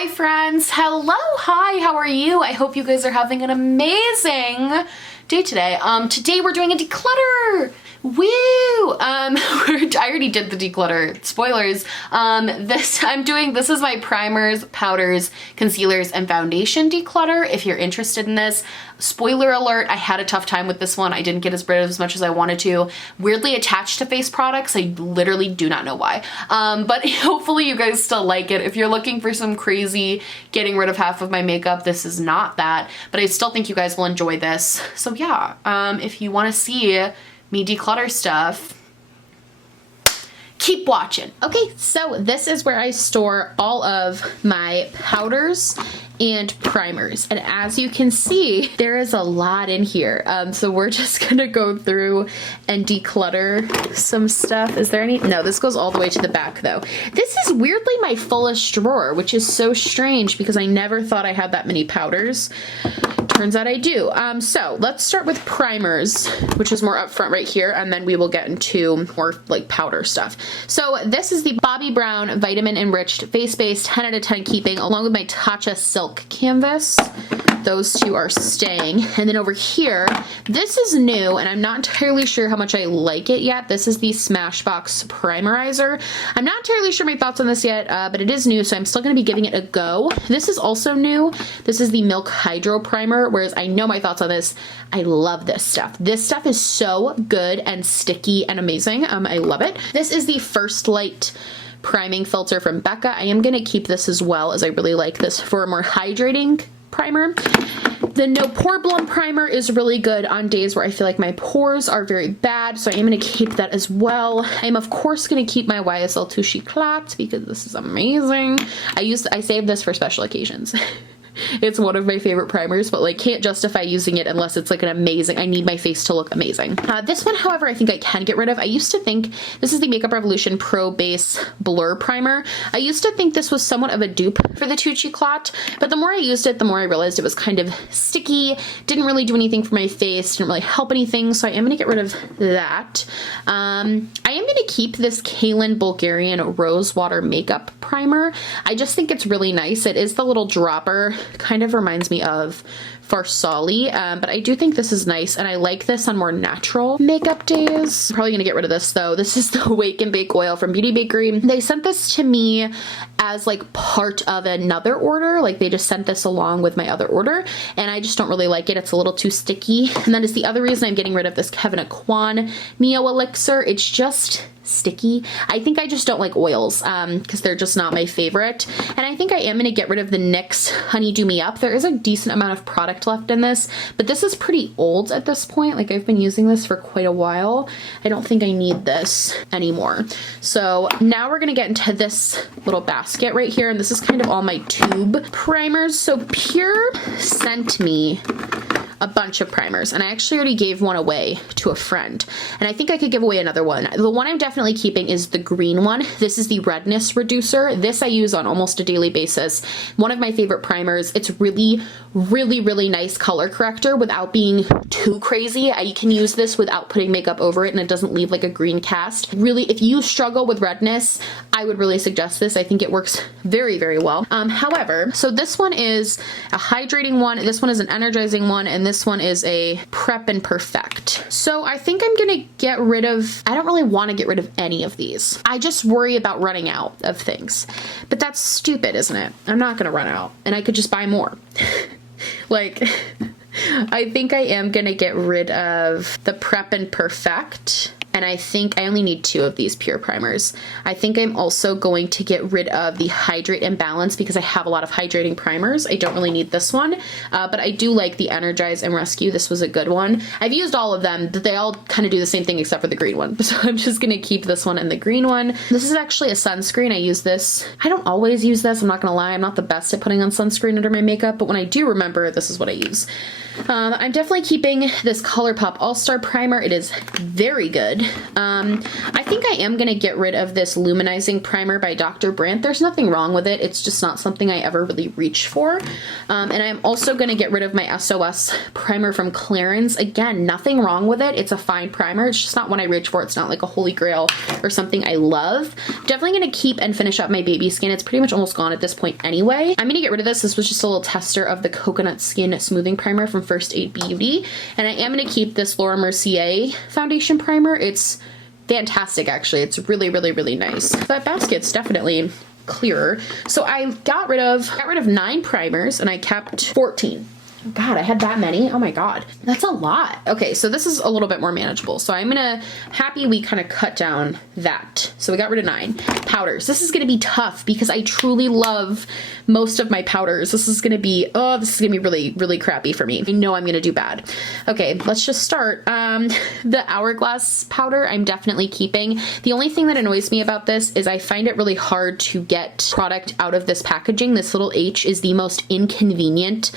Hi friends, hello, hi, how are you? I hope you guys are having an amazing day today. Today we're doing a declutter. Woo! I already did the declutter, spoilers. This is my primers, powders, concealers, and foundation declutter. If you're interested in this, spoiler alert, I had a tough time with this one. I didn't get rid of as much as I wanted to. Weirdly attached to face products, I literally do not know why. But hopefully you guys still like it. If you're looking for some crazy getting rid of half of my makeup, this is not that, but I still think you guys will enjoy this. So yeah, if you want to see me declutter stuff, keep watching. Okay, so this is where I store all of my powders and primers. And as you can see, there is a lot in here. So we're just gonna go through and declutter some stuff. Is there any? No, this goes all the way to the back though. This is weirdly my fullest drawer, which is so strange because I never thought I had that many powders. Turns out I do. So let's start with primers, which is more up front right here, and then we will get into more like powder stuff. So this is the Bobbi Brown Vitamin Enriched Face Base 10 out of 10 keeping, along with my Tatcha Silk Canvas. Those two are staying. And then over here, this is new, and I'm not entirely sure how much I like it yet. This is the Smashbox Primerizer. I'm not entirely sure my thoughts on this yet, but it is new, so I'm still going to be giving it a go. This is also new. This is the Milk Hydro Primer, whereas I know my thoughts on this. I love this stuff. This stuff is so good and sticky and amazing. I love it. This is the First Light priming filter from Becca. I am going to keep this as well, as I really like this for a more hydrating primer. The No Pore Blum primer is really good on days where I feel like my pores are very bad, so I am going to keep that as well. I'm of course going to keep my YSL Touche Éclat because this is amazing. I saved this for special occasions. It's one of my favorite primers, but like can't justify using it unless it's like an amazing, I need my face to look amazing. This one, however, I think I can get rid of. I used to think this is the Makeup Revolution Pro Base Blur Primer. I used to think this was somewhat of a dupe for the Touche Éclat, but the more I used it, the more I realized it was kind of sticky, didn't really do anything for my face, didn't really help anything, so I am going to get rid of that. I am going to keep this Kaylin Bulgarian Rose Water Makeup Primer. I just think it's really nice. It is the little dropper. Kind of reminds me of Farsali, but I do think this is nice, and I like this on more natural makeup days. I'm probably gonna get rid of this though. This is the Wake and Bake Oil from Beauty Bakery. They sent this to me as like part of another order, like they just sent this along with my other order, and I just don't really like it. It's a little too sticky, and that is the other reason I'm getting rid of this Kevin Aquan Neo Elixir. It's just sticky. I think I just don't like oils because they're just not my favorite. And I think I am going to get rid of the NYX Honey Do Me Up. There is a decent amount of product left in this, but this is pretty old at this point. Like I've been using this for quite a while. I don't think I need this anymore. So now we're going to get into this little basket right here, and this is kind of all my tube primers. So Pure sent me a bunch of primers, and I actually already gave one away to a friend, and I think I could give away another one. The one I'm definitely keeping is the green one. This is the Redness Reducer. This I use on almost a daily basis. One of my favorite primers. It's really, really, really nice color corrector without being too crazy. You can use this without putting makeup over it, and it doesn't leave like a green cast. Really, if you struggle with redness, I would really suggest this. I think it works very, very well. However, so this one is a hydrating one, this one is an energizing one, and this one is a Prep and Perfect. So I think I'm gonna get rid of, I don't really want to get rid of any of these. I just worry about running out of things. But that's stupid, isn't it? I'm not gonna run out, and I could just buy more. Like, I think I am gonna get rid of the Prep and Perfect. And I think I only need 2 of these Pure primers. I think I'm also going to get rid of the Hydrate and Balance because I have a lot of hydrating primers. I don't really need this one, but I do like the Energize and Rescue. This was a good one. I've used all of them, but they all kind of do the same thing except for the green one. So I'm just gonna keep this one and the green one. This is actually a sunscreen. I use this. I don't always use this, I'm not gonna lie. I'm not the best at putting on sunscreen under my makeup, but when I do remember, this is what I use. I'm definitely keeping this ColourPop All-Star Primer. It is very good. I think I am going to get rid of this Luminizing Primer by Dr. Brandt. There's nothing wrong with it. It's just not something I ever really reach for. And I'm also going to get rid of my SOS Primer from Clarins. Again, nothing wrong with it. It's a fine primer. It's just not one I reach for. It's not like a holy grail or something I love. Definitely going to keep and finish up my baby skin. It's pretty much almost gone at this point anyway. I'm going to get rid of this. This was just a little tester of the Coconut Skin Smoothing Primer from First Aid Beauty. And I am going to keep this Laura Mercier foundation primer. It's fantastic, actually. It's really, really, really nice. That basket's definitely clearer. So I got rid of 9 primers and I kept 14. Oh God, I had that many. Oh my God, that's a lot. Okay, so this is a little bit more manageable. So I'm happy we kind of cut down that. So we got rid of 9 powders. This is gonna be tough because I truly love most of my powders. This is gonna be really, really crappy for me. I know I'm gonna do bad. Okay, let's just start. The Hourglass powder, I'm definitely keeping. The only thing that annoys me about this is I find it really hard to get product out of this packaging. This little H is the most inconvenient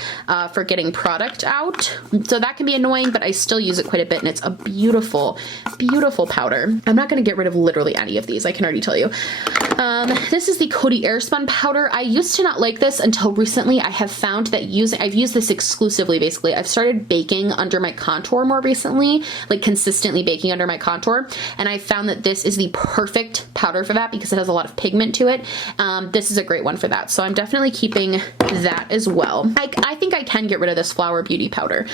for getting product out. So that can be annoying, but I still use it quite a bit and it's a beautiful, beautiful powder. I'm not going to get rid of literally any of these. I can already tell you. This is the Coty Airspun powder. I used to not like this until recently. I have found that I've used this exclusively, basically. I've started baking under my contour more recently, like consistently baking under my contour. And I found that this is the perfect powder for that because it has a lot of pigment to it. This is a great one for that. So I'm definitely keeping that as well. I think I can get rid of this Flower Beauty powder.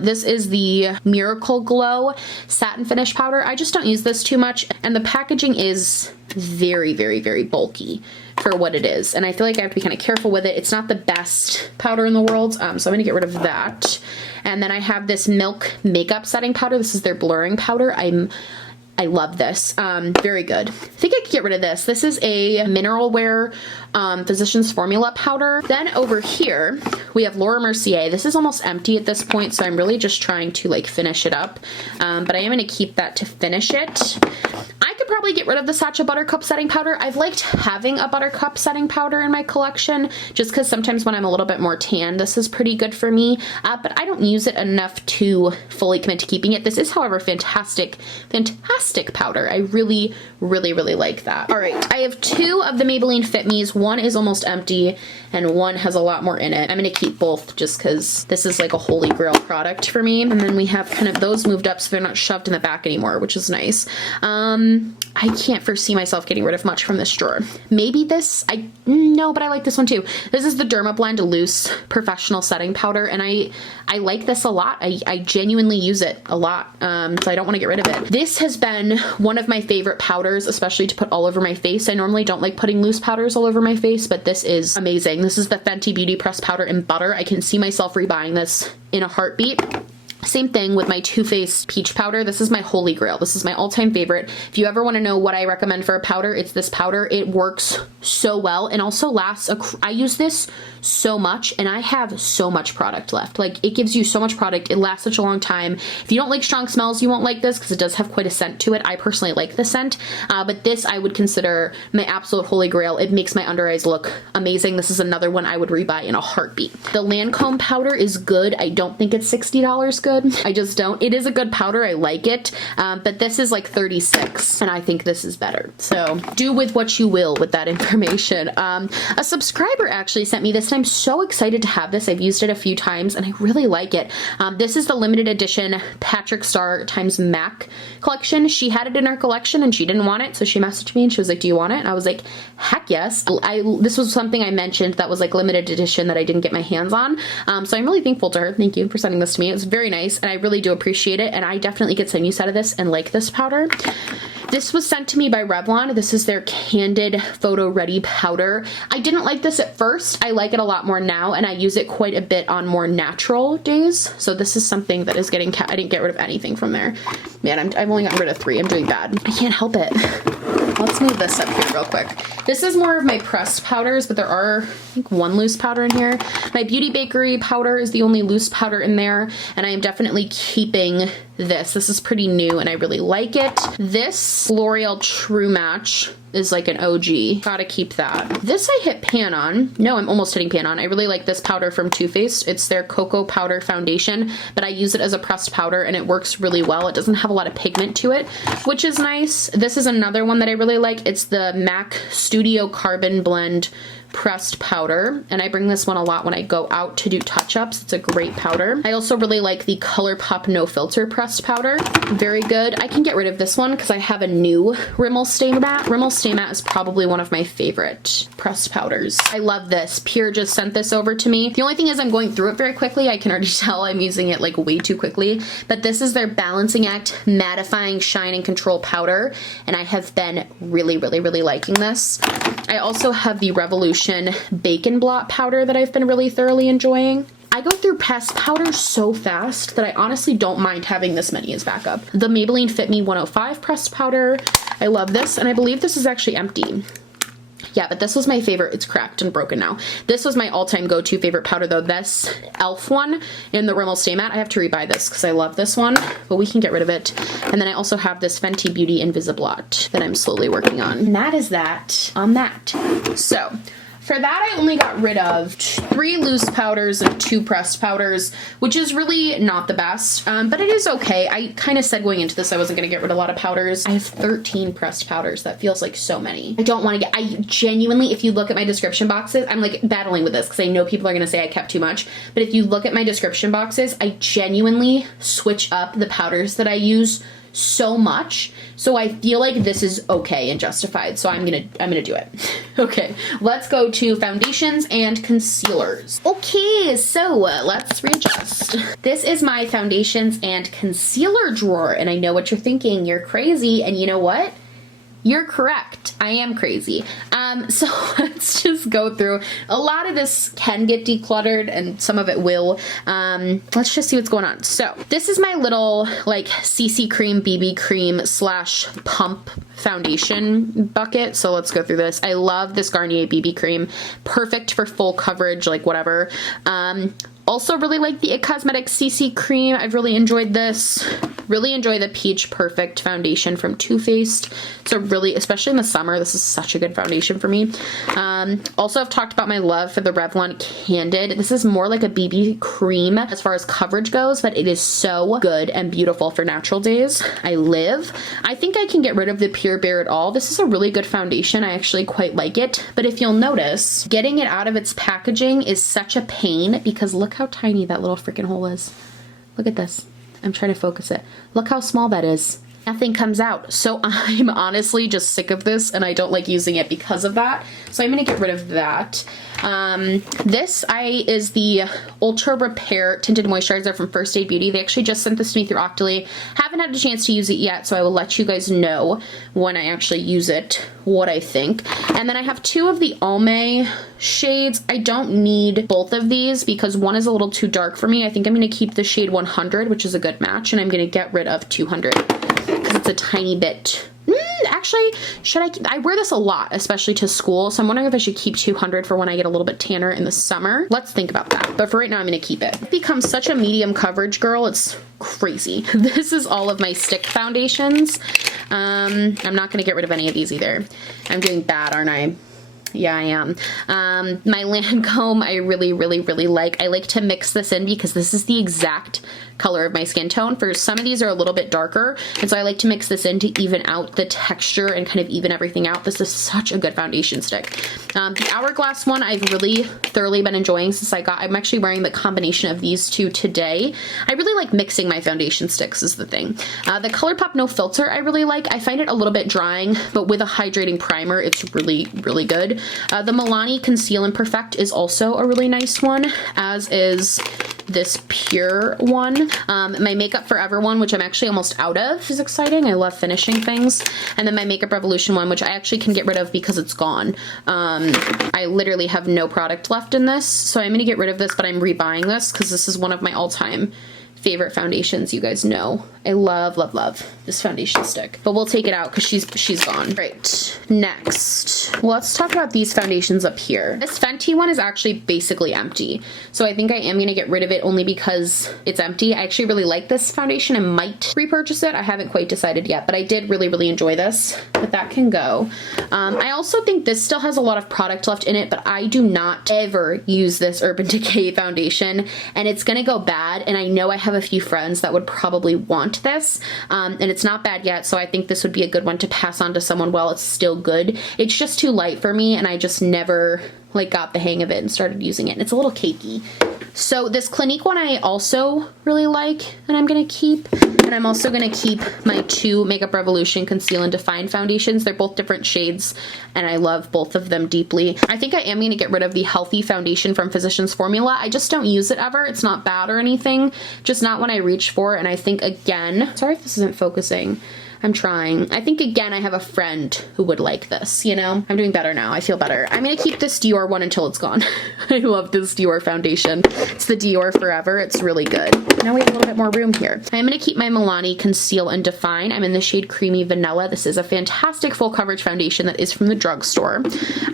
This is the Miracle Glow Satin Finish powder. I just don't use this too much. And the packaging is very, very, very bulky for what it is. And I feel like I have to be kind of careful with it. It's not the best powder in the world. So I'm going to get rid of that. And then I have this Milk Makeup Setting Powder. This is their blurring powder. I love this. Very good. I think I could get rid of this. This is a Mineral Wear Physicians Formula powder. Then over here, we have Laura Mercier. This is almost empty at this point, so I'm really just trying to like finish it up. But I am going to keep that to finish it. I could probably get rid of the Sacha Buttercup setting powder. I've liked having a Buttercup setting powder in my collection just because sometimes when I'm a little bit more tan, this is pretty good for me. But I don't use it enough to fully commit to keeping it. This is, however, fantastic powder. I really, really, really like that. All right, I have 2 of the Maybelline Fit Me's. One is almost empty and one has a lot more in it. I'm gonna keep both just because this is like a holy grail product for me. And then we have kind of those moved up so they're not shoved in the back anymore, which is nice. I can't foresee myself getting rid of much from this drawer. Maybe this, no, but I like this one too. This is the Dermablend Loose Professional Setting Powder, and I like this a lot. I genuinely use it a lot, so I don't want to get rid of it. This has been one of my favorite powders, especially to put all over my face. I normally don't like putting loose powders all over my face, but this is amazing. This is the Fenty Beauty Press Powder in Butter. I can see myself rebuying this in a heartbeat. Same thing with my Too Faced Peach Powder. This is my holy grail. This is my all-time favorite. If you ever want to know what I recommend for a powder, it's this powder. It works so well and also lasts. I use this so much and I have so much product left. Like, it gives you so much product. It lasts such a long time. If you don't like strong smells, you won't like this because it does have quite a scent to it. I personally like the scent, but this I would consider my absolute holy grail. It makes my under eyes look amazing. This is another one I would rebuy in a heartbeat. The Lancome powder is good. I don't think it's $60 good. I just don't. It is a good powder. I like it, but this is like $36 and I think this is better. So do with what you will with that information. A subscriber actually sent me this and I'm so excited to have this. I've used it a few times and I really like it. This is the limited edition Patrick Star times MAC collection. She had it in her collection and she didn't want it, so she messaged me and she was like, do you want it? And I was like, heck yes. This was something I mentioned that was like limited edition that I didn't get my hands on. So I'm really thankful to her. Thank you for sending this to me. It was very nice and I really do appreciate it, and I definitely get some use out of this and like this powder. This was sent to me by Revlon. This is their Candid Photo Ready powder. I didn't like this at first. I like it a lot more now and I use it quite a bit on more natural days. So this is something that is getting, I didn't get rid of anything from there. Man, I've only gotten rid of 3. I'm doing bad. I can't help it. Let's move this up here real quick. This is more of my pressed powders, but there are, I think, 1 loose powder in here. My Beauty Bakery powder is the only loose powder in there, and I am definitely keeping this. This is pretty new and I really like it. This L'Oreal True Match is like an OG. Gotta keep that. This I hit pan on. No, I'm almost hitting pan on. I really like this powder from Too Faced. It's their Cocoa Powder Foundation, but I use it as a pressed powder and it works really well. It doesn't have a lot of pigment to it, which is nice. This is another one that I really like. It's the MAC Studio Carbon Blend pressed powder, and I bring this one a lot when I go out to do touch-ups. It's a great powder. I also really like the ColourPop No Filter pressed powder. Very good. I can get rid of this one because I have a new Rimmel Stay Matte. Rimmel Stay Matte is probably one of my favorite pressed powders. I love this. Pure just sent this over to me. The only thing is I'm going through it very quickly. I can already tell I'm using it like way too quickly, but this is their Balancing Act Mattifying Shine and Control powder, and I have been really liking this. I also have the Revolution Bacon Blot powder that I've been really thoroughly enjoying. I go through pressed powders so fast that I honestly don't mind having this many as backup. The Maybelline Fit Me 105 pressed powder. I love this, and I believe this is actually empty. Yeah, but this was my favorite. It's cracked and broken now. This was my all-time go-to favorite powder though. This e.l.f. one in the Rimmel Stay Matte. I have to rebuy this because I love this one, but we can get rid of it. And then I also have this Fenty Beauty Invisiblot that I'm slowly working on. And that is that on that. So for that, I only got rid of 3 loose powders and 2 pressed powders, which is really not the best, but it is okay. I kind of said going into this I wasn't going to get rid of a lot of powders. I have 13 pressed powders. That feels like so many. I don't want to get, I genuinely, if you look at my description boxes, I'm like battling with this because I know people are going to say I kept too much, but if you look at my description boxes, I genuinely switch up the powders that I use so much, so I feel like this is okay and justified, so I'm gonna do it. Okay, let's go to foundations and concealers. Okay, so let's readjust. This is my foundations and concealer drawer, and I know what you're thinking. You're crazy, and you know what? You're correct. I am crazy. So let's just go through. A lot of this can get decluttered and some of it will. Let's just see what's going on. So this is my little like CC cream, BB cream slash pump foundation bucket. So let's go through this. I love this Garnier BB cream. Perfect for full coverage, like whatever. Also really like the It Cosmetics CC cream. I've really enjoyed this. Really enjoy the Peach Perfect foundation from Too Faced. So really, especially in the summer, this is such a good foundation for me. Also, I've talked about my love for the Revlon Candid. This is more like a BB cream as far as coverage goes, but it is so good and beautiful for natural days. I live. I think I can get rid of the Pure Bare It All. This is a really good foundation. I actually quite like it, but if you'll notice, getting it out of its packaging is such a pain because look how tiny that little freaking hole is. Look at this. I'm trying to focus it. Look how small that is. Nothing comes out. So I'm honestly just sick of this and I don't like using it because of that. So I'm gonna get rid of that. This is the Ultra Repair Tinted Moisturizer from First Aid Beauty. They actually just sent this to me through Octoly. Haven't had a chance to use it yet, so I will let you guys know when I actually use it, what I think. And then I have 2 of the Almay shades. I don't need both of these because one is a little too dark for me. I think I'm gonna keep the shade 100, which is a good match, and I'm gonna get rid of 200 because it's a tiny bit. Actually, I wear this a lot, especially to school, so I'm wondering if I should keep 200 for when I get a little bit tanner in the summer. Let's think about that. But for right now, I'm gonna keep it. I've become such a medium coverage girl, it's crazy. This is all of my stick foundations. I'm not gonna get rid of any of these either. I'm doing bad, aren't I? Yeah, I am. My Lancome I really like. I like to mix this in because this is the exact color of my skin tone. For some of these are a little bit darker, and so I like to mix this in to even out the texture and kind of even everything out. This is such a good foundation stick. The Hourglass one I've really thoroughly been enjoying since I'm actually wearing the combination of these 2 today. I really like mixing my foundation sticks is the thing. The ColourPop No Filter I really like. I find it a little bit drying, but with a hydrating primer, it's really good. The Milani Conceal and Perfect is also a really nice one, as is this Pure one. My Makeup Forever one, which I'm actually almost out of, is exciting. I love finishing things. And then my Makeup Revolution one, which I actually can get rid of because it's gone. I literally have no product left in this, so I'm gonna get rid of this, but I'm rebuying this because this is one of my all-time favorite foundations. You guys know I love, love, love this foundation stick, but we'll take it out because she's gone. Right, next, let's talk about these foundations up here. This Fenty one is actually basically empty, so I think I am gonna get rid of it only because it's empty. I actually really like this foundation. I might repurchase it. I haven't quite decided yet, but I did really, really enjoy this, but that can go. I also think this still has a lot of product left in it, but I do not ever use this Urban Decay foundation, and it's gonna go bad, and I know I have a few friends that would probably want this, and it's not bad yet, so I think this would be a good one to pass on to someone while it's still good. It's just too light for me, and I just never like got the hang of it and started using it, and it's a little cakey. So this Clinique one I also really like, and I'm gonna keep. And I'm also gonna keep my two Makeup Revolution Conceal and Define foundations. They're both different shades, and I love both of them deeply. I think I am gonna get rid of the Healthy foundation from Physicians Formula. I just don't use it ever. It's not bad or anything, just not when I reach for. And I think, again, sorry if this isn't focusing. I'm trying. I think, again, I have a friend who would like this, you know? I'm doing better now. I feel better. I'm gonna keep this Dior one until it's gone. I love this Dior foundation. It's the Dior Forever. It's really good. Now we have a little bit more room here. I'm gonna keep my Milani Conceal and Define. I'm in the shade Creamy Vanilla. This is a fantastic full coverage foundation that is from the drugstore.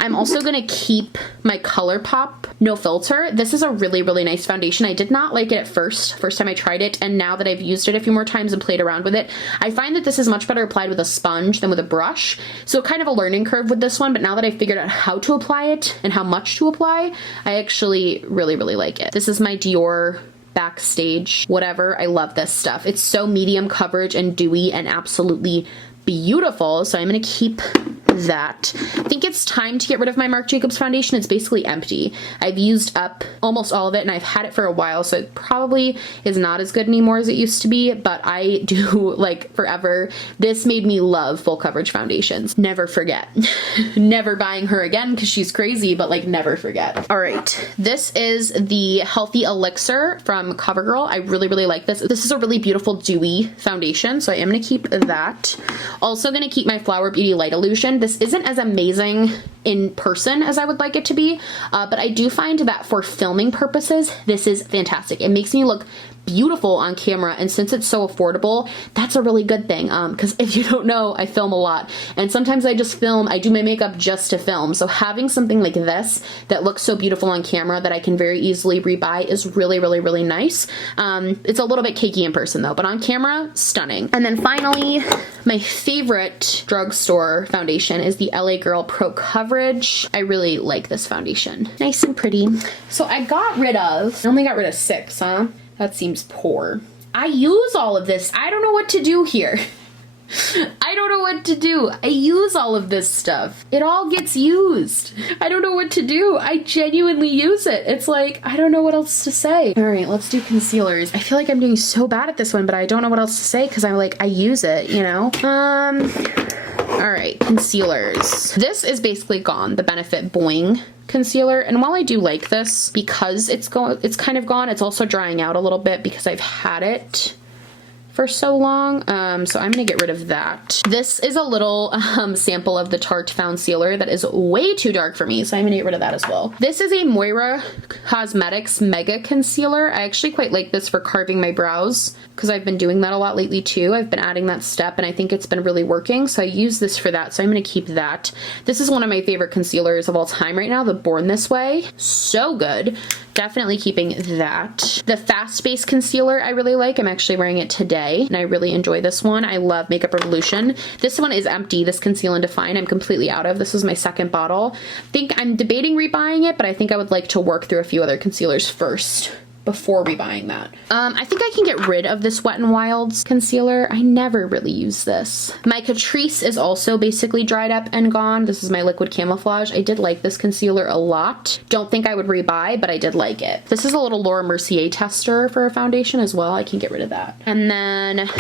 I'm also gonna keep my ColourPop No Filter. This is a really, really nice foundation. I did not like it at first time I tried it, and now that I've used it a few more times and played around with it, I find that this is much better applied with a sponge than with a brush. So kind of a learning curve with this one, but now that I've figured out how to apply it and how much to apply, I actually really, really like it. This is my Dior Backstage, whatever. I love this stuff. It's so medium coverage and dewy and absolutely beautiful. So I'm gonna keep that. I think it's time to get rid of my Marc Jacobs foundation. It's basically empty. I've used up almost all of it, and I've had it for a while, so it probably is not as good anymore as it used to be, but I do like forever. This made me love full coverage foundations. Never forget. Never buying her again because she's crazy, but like never forget. All right, this is the Healthy Elixir from CoverGirl. I really, really like this. This is a really beautiful dewy foundation, so I am gonna keep that. Also gonna keep my Flower Beauty Light Illusion. This isn't as amazing in person as I would like it to be, but I do find that for filming purposes, this is fantastic. It makes me look beautiful on camera, and since it's so affordable, that's a really good thing, because if you don't know, I film a lot, and sometimes I just film, I do my makeup just to film, so having something like this that looks so beautiful on camera that I can very easily rebuy is really, really, really nice. It's a little bit cakey in person though, but on camera, stunning. And then finally, my favorite drugstore foundation is the LA Girl Pro Coverage. I really like this foundation. Nice and pretty. So I only got rid of 6, huh? That seems poor. I use all of this. I don't know what to do here. I don't know what to do. I use all of this stuff. It all gets used. I don't know what to do. I genuinely use it. It's like, I don't know what else to say. All right, let's do concealers. I feel like I'm doing so bad at this one, but I don't know what else to say because I'm like, I use it, you know? All right, concealers. This is basically gone, the Benefit Boing concealer, and while I do like this because it's kind of gone, it's also drying out a little bit because I've had it for so long, so I'm gonna get rid of that. This is a little sample of the Tarte Found Sealer that is way too dark for me, so I'm gonna get rid of that as well. This is a Moira Cosmetics Mega Concealer. I actually quite like this for carving my brows because I've been doing that a lot lately too. I've been adding that step and I think it's been really working, so I use this for that, so I'm gonna keep that. This is one of my favorite concealers of all time right now, the Born This Way. So good. Definitely keeping that. The Fast Base Concealer I really like. I'm actually wearing it today, and I really enjoy this one. I love Makeup Revolution. This one is empty, this Conceal and Define. I'm completely out of. This was my second bottle. I think I'm debating rebuying it, but I think I would like to work through a few other concealers first before rebuying that. I think I can get rid of this Wet n Wild's concealer. I never really use this. My Catrice is also basically dried up and gone. This is my Liquid Camouflage. I did like this concealer a lot. Don't think I would rebuy, but I did like it. This is a little Laura Mercier tester for a foundation as well. I can get rid of that. And then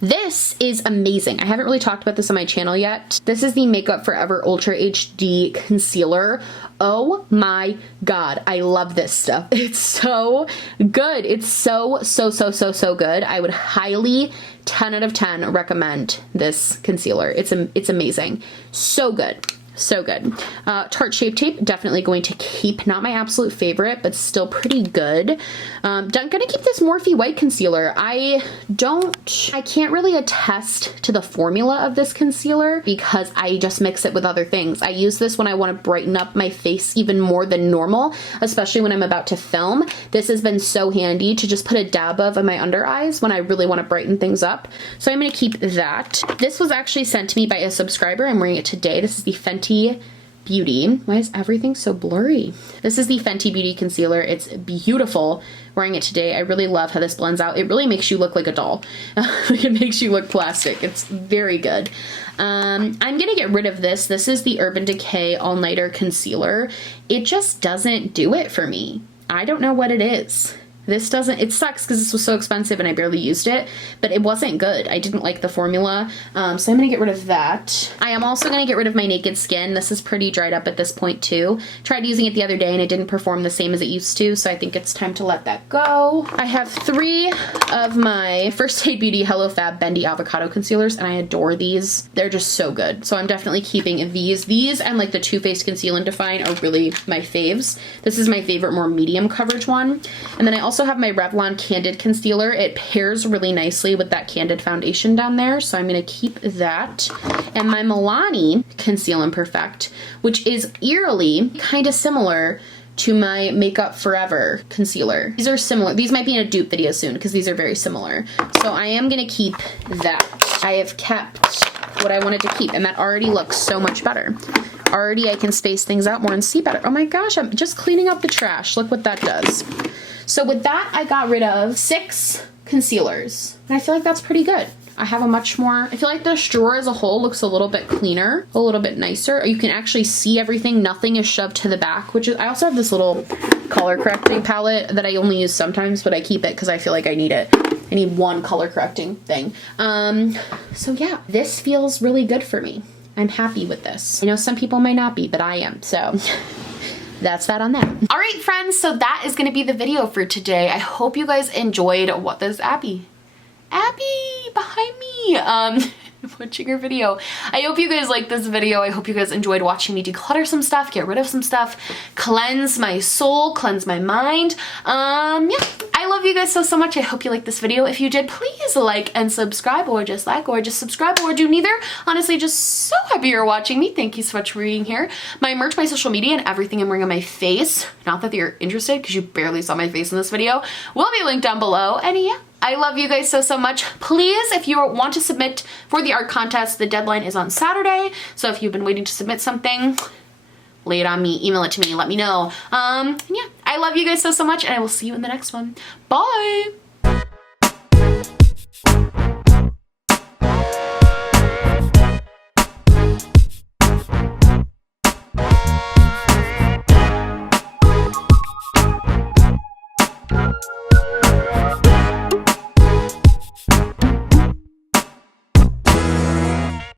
this is amazing. I haven't really talked about this on my channel yet. This is the Makeup Forever Ultra HD Concealer. Oh my God, I love this stuff. It's so good. It's so good. I would highly 10 out of 10 recommend this concealer. It's amazing. So good. So good. Tarte Shape Tape, definitely going to keep. Not my absolute favorite, but still pretty good. I'm gonna keep this Morphe White Concealer. I can't really attest to the formula of this concealer because I just mix it with other things. I use this when I want to brighten up my face even more than normal, especially when I'm about to film. This has been so handy to just put a dab of on my under eyes when I really want to brighten things up. So I'm gonna keep that. This was actually sent to me by a subscriber. I'm wearing it today. This is the Fenty Beauty. Why is everything so blurry? This is the Fenty Beauty concealer. It's beautiful. Wearing it today. I really love how this blends out. It really makes you look like a doll. It makes you look plastic. It's very good. I'm gonna get rid of this. This is the Urban Decay All Nighter Concealer. It just doesn't do it for me. I don't know what it is. This doesn't, it sucks because this was so expensive and I barely used it, but it wasn't good. I didn't like the formula, so I'm gonna get rid of that. I am also gonna get rid of my Naked Skin. This is pretty dried up at this point too. Tried using it the other day and it didn't perform the same as it used to, so I think it's time to let that go. I have 3 of my First Aid Beauty Hello Fab Bendy Avocado Concealers, and I adore these. They're just so good, so I'm definitely keeping these. These and like the Too Faced Conceal and Define are really my faves. This is my favorite, more medium coverage one. And then I also have my Revlon Candid Concealer. It pairs really nicely with that Candid foundation down there, so I'm gonna keep that. And my Milani Conceal and Perfect, which is eerily kind of similar to my Makeup Forever concealer. These are similar. These might be in a dupe video soon because these are very similar. So I am gonna keep that. I have kept what I wanted to keep, and that already looks so much better. Already I can space things out more and see better. Oh my gosh, I'm just cleaning up the trash. Look what that does. So with that, I got rid of 6 concealers, and I feel like that's pretty good. I have a much more, I feel like this drawer as a whole looks a little bit cleaner, a little bit nicer. You can actually see everything. Nothing is shoved to the back, which is, I also have this little color correcting palette that I only use sometimes, but I keep it because I feel like I need it. I need one color correcting thing. So yeah, this feels really good for me. I'm happy with this. I know some people might not be, but I am, so. That's that on that. All right, friends, so that is gonna be the video for today. I hope you guys enjoyed. What does Abby behind me, watching her video. I hope you guys liked this video. I hope you guys enjoyed watching me declutter some stuff, get rid of some stuff, cleanse my soul, cleanse my mind. Yeah, I love you guys so much. I hope you liked this video. If you did, please like and subscribe, or just subscribe, or do neither. Honestly, just so happy you're watching me. Thank you so much for being here. My merch, my social media, and everything I'm wearing on my face, not that you're interested because you barely saw my face in this video, will be linked down below. And yeah, I love you guys so much. Please, if you want to submit for the art contest, the deadline is on Saturday. So if you've been waiting to submit something, lay it on me, email it to me, let me know. And yeah, I love you guys so much, and I will see you in the next one. Bye!